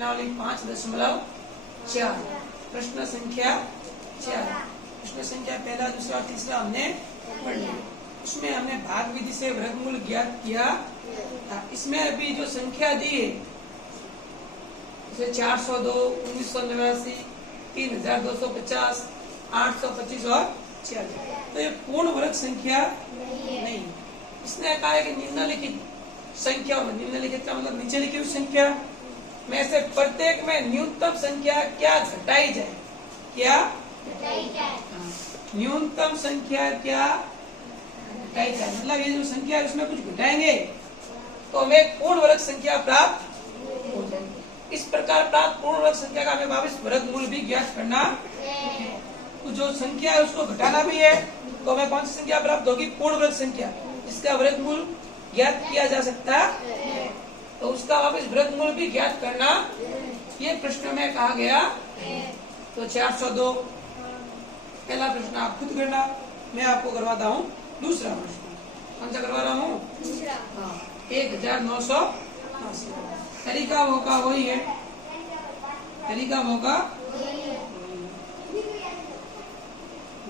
प्रश्नावली 5.4 प्रश्न संख्या 4। प्रश्न संख्या पहला, दूसरा, तीसरा हमने पढ़ लिया। उसमें हमने भाग विधि से वर्गमूल ज्ञात किया था। इसमें अभी जो संख्या दी है जैसे 402, 1989, 3250, 825 और 46, तो ये पूर्ण वर्ग संख्या नहीं। इसने कहा है कि निम्नलिखित संख्या में, निम्नलिखित का मतलब नीचे लिखी हुई संख्या में से प्रत्येक में न्यूनतम संख्या क्या घटाई जाए, क्या घटाई जाए, न्यूनतम संख्या क्या घटाई जाए, मतलब ये जो संख्या है उसमें कुछ घटाएंगे तो हमें पूर्ण वर्ग संख्या प्राप्त हो जाएगी। इस प्रकार प्राप्त पूर्ण वर्ग संख्या का हमें वापस वर्गमूल भी ज्ञात करना है। तो जो संख्या है उसको घटाना भी है तो हमें कौन सी संख्या प्राप्त होगी, पूर्ण वर्ग संख्या, जिसका वर्गमूल ज्ञात किया जा सकता है, तो उसका वापस वर्गमूल भी ज्ञात करना ये प्रश्न में कहा गया। तो 402 पहला प्रश्न आप खुद करना, मैं आपको करवाता हूँ दूसरा प्रश्न। कौन सा करवा रहा हूँ, 1989। तरीका वो का वही है, तरीका वो का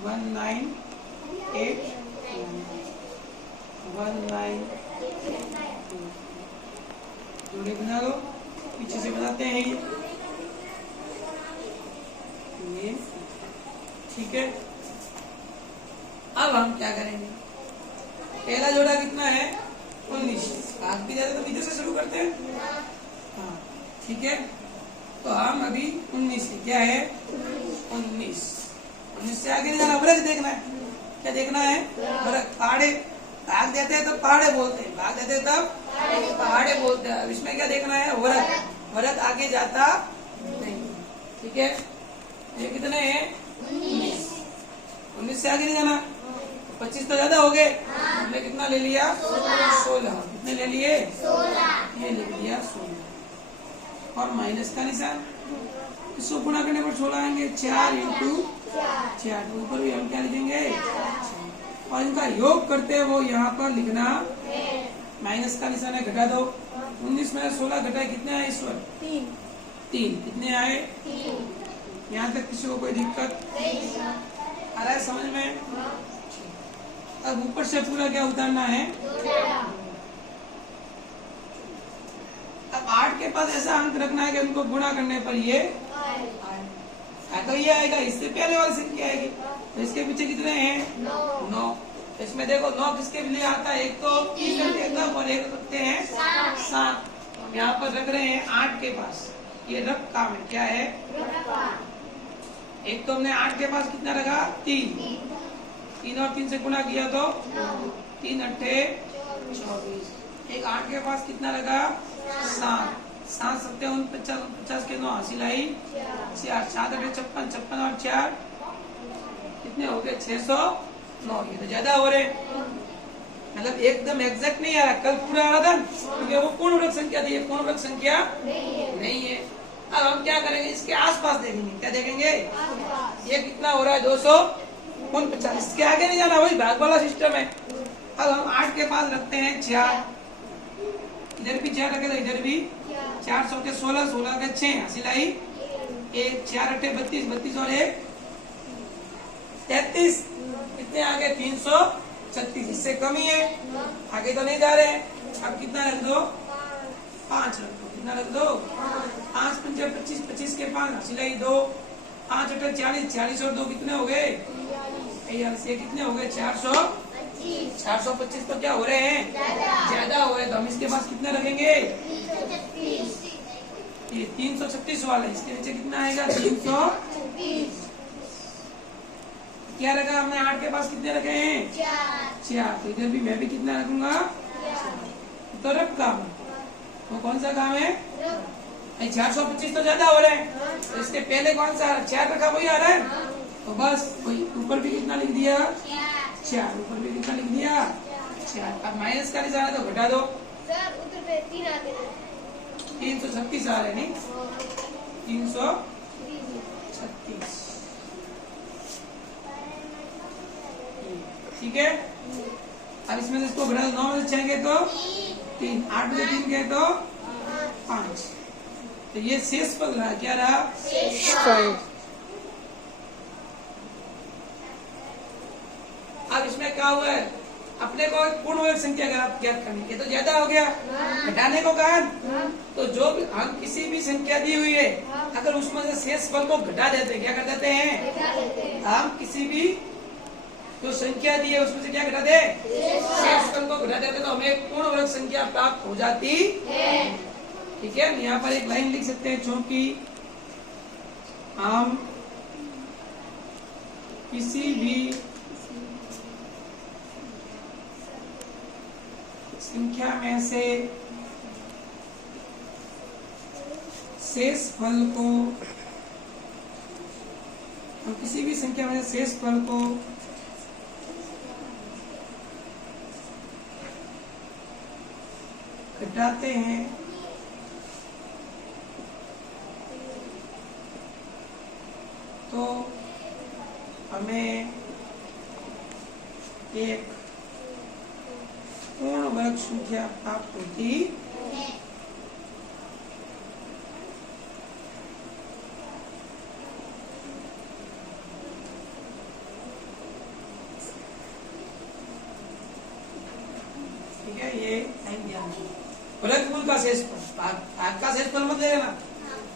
198 जोड़े बना लो, पीछे से बनाते हैं ये ठीक है। अब हम क्या करेंगे, पहला जोड़ा कितना है 19, भाग भी जाते तो पीछे से शुरू करते हैं, हाँ ठीक है। तो हम अभी 19 से, क्या है 19 से आगे नहीं जाना, वर्ग देखना है। क्या देखना है, वर्ग। पहाड़े भाग देते हैं तो पहाड़े बोलते हैं, भाग देते हैं तब पहाड़े बोलते हैं। अब इसमें क्या देखना है, वर्ग। वर्ग आगे जाता नहीं, ठीक है। ये कितने हैं 19 से आगे नहीं जाना, 25 तो ज्यादा हो गए, हमने कितना ले लिया 16। कितने ले लिए 16, ये ले लिया 16 और माइनस का निशान। इसको गुणा करने पर 16 आएंगे, 4 इंटू 4, ऊपर भी हम क्या लिखेंगे, और इनका योग करते हैं वो यहाँ पर लिखना, माइनस का निशान है, घटा दो। 19 में 16 घटाए कितने आए ईश्वर, 3। कितने आए, यहाँ तक किसी को कोई दिक्कत आ रहा है समझ में। अब ऊपर से पूरा क्या उतारना है, अब 8 के पास ऐसा अंक रखना है कि उनको गुणा करने पर ये तो ये आएगा, इससे पहले वाली संख्या आएगी। तो इसके पीछे कितने हैं 9। तो इसमें देखो 9 किसके लिए आता है, एक तो 3 रखते हैं और एक रखते हैं 7। हम यहाँ पर रख रहे हैं 8 के पास, ये रख काम है, क्या है, एक तो हमने 8 के पास कितना रखा 3 और 3 से गुणा किया तो 3 अट्ठे 24। एक 8 के पास कितना रखा 7 7 49 के 9 हासिल आई 4, 7 अट्ठे 56, 56 और 4 कितने हो गए 609। ये तो ज्यादा हो रहे, मतलब एकदम एग्जैक्ट नहीं आ रहा, कल पूरा आ रहा था क्योंकि वो पूर्ण वर्ग संख्या थी, पूर्ण वर्ग संख्या नहीं है। अब हम क्या करेंगे, इसके आसपास देखेंगे, क्या देखेंगे, ये कितना हो रहा है 249, इसके आगे नहीं जाना, वही भाग वाला सिस्टम है। अब हम 8 के पास रखते हैं 4, इधर भी 4 रखे तो इधर भी 4, 100 के 16, 16 के 6 हासिल आई 1, 4 अट्ठे 32, 32 और 1 33। कितने आगे 336, इससे कम ही है, आगे तो नहीं जा रहे हैं। अब कितना रख दो 5 रख दो, कितना रख दो 5 पंचे 25, 25 के 5 हासिल आई 2, 5 अट्ठे 40, 40 और 2 कितने हो गए, ये कितने हो गए 425। तो क्या हो रहे हैं, ज्यादा हो रहे, तो हम इसके पास कितने रखेंगे, ये 336 वाला, इसके नीचे कितना आएगा 336। क्या रखा हमने 8 के पास, कितने रखे हैं 4, तो इधर भी मैं भी कितना रखूंगा, तो रख काम, वो कौन सा काम है, 425 तो ज्यादा हो रहे हैं, तो इसके पहले कौन सा 4 रखा वही आ रहा है, तो बस वही ऊपर भी कितना लिख दिया 4, ऊपर भी कितना लिख दिया 4। अब माइनस का निशान है तो घटा दो, 336 आ रहे, नहीं 336, ठीक है। अब इसमें से इसको घटा दो, 9 में से 6 गए तो 3, 8 में से 3 गए तो 5, तो ये शेषफल रहा। क्या रहा? शेषफल। अब इसमें क्या हुआ है, अपने को एक पूर्ण वर्ग संख्या ज्ञात करनी है, तो ज्यादा हो गया घटाने को कारण। तो जो भी हम किसी भी संख्या दी हुई है, अगर उसमें से शेषफल को घटा देते हैं, क्या कर देते हैं, हम किसी भी जो संख्या दी है उसमें से क्या घटा दे, शेषफल को घटा देते, तो हमें एक पूर्ण वर्ग संख्या प्राप्त हो जाती है। ठीक है, यहाँ पर एक लाइन लिख सकते हैं, क्योंकि हम किसी भी संख्या में से शेषफल को, हम किसी भी संख्या में से शेषफल को घटाते हैं तो हमें एक पूर्ण वर्ग संख्या प्राप्त होती है। ठीक है, ये ध्यान दो। वर्गमूल का शेषफल, भाग का शेषफल मत ले लेना,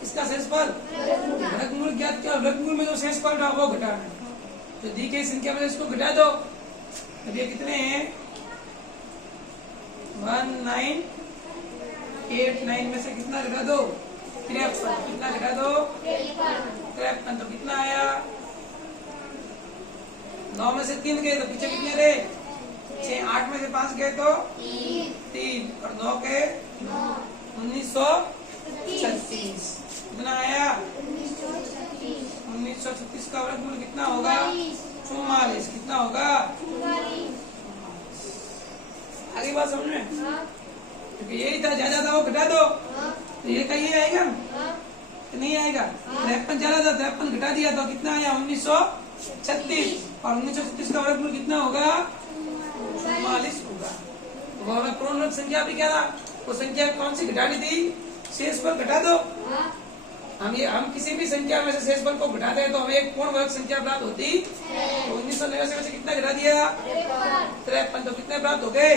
इसका शेषफल वर्गमूल ज्ञात किया, वर्गमूल में जो शेषफल रहा वो घटाना है। तो दी गई संख्या में इसको घटा दो। अब ये कितने हैं, 1989 में से कितना घटा दो, 53। कितना घटा दो, 53। तो कितना आया, 9 में से 3 गए तो पीछे कितने रहे, 6। 8 में से 5 गए तो 3 और 9 के 1936। कितना आया, 1936 का वर्गमूल कितना होगा, 44। कितना होगा, आगे बात समझ में, क्योंकि यही था, ज्यादा था वो घटा दो, तो ये का ये आएगा तो नहीं आएगा। 53 ज्यादा था, 53 घटा दिया तो कितना आया, 1936। और 1936 का वर्गमूल कितना होगा, 44 होगा। तो वो हमें पूर्ण वर्ग संख्या भी क्या था, वो संख्या कौन सी घटानी थी, शेषफल घटा दो। हम किसी भी संख्या में से शेषफल को घटाते हैं तो हमें एक पूर्ण वर्ग संख्या प्राप्त होती। तो 1989 में से कितना घटा दिया, 53। तो कितने प्राप्त हो गए,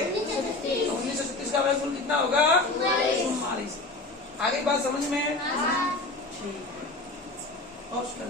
1936 का वर्गमूल कितना होगा, 44। आगे बात समझ में, ठीक है, कर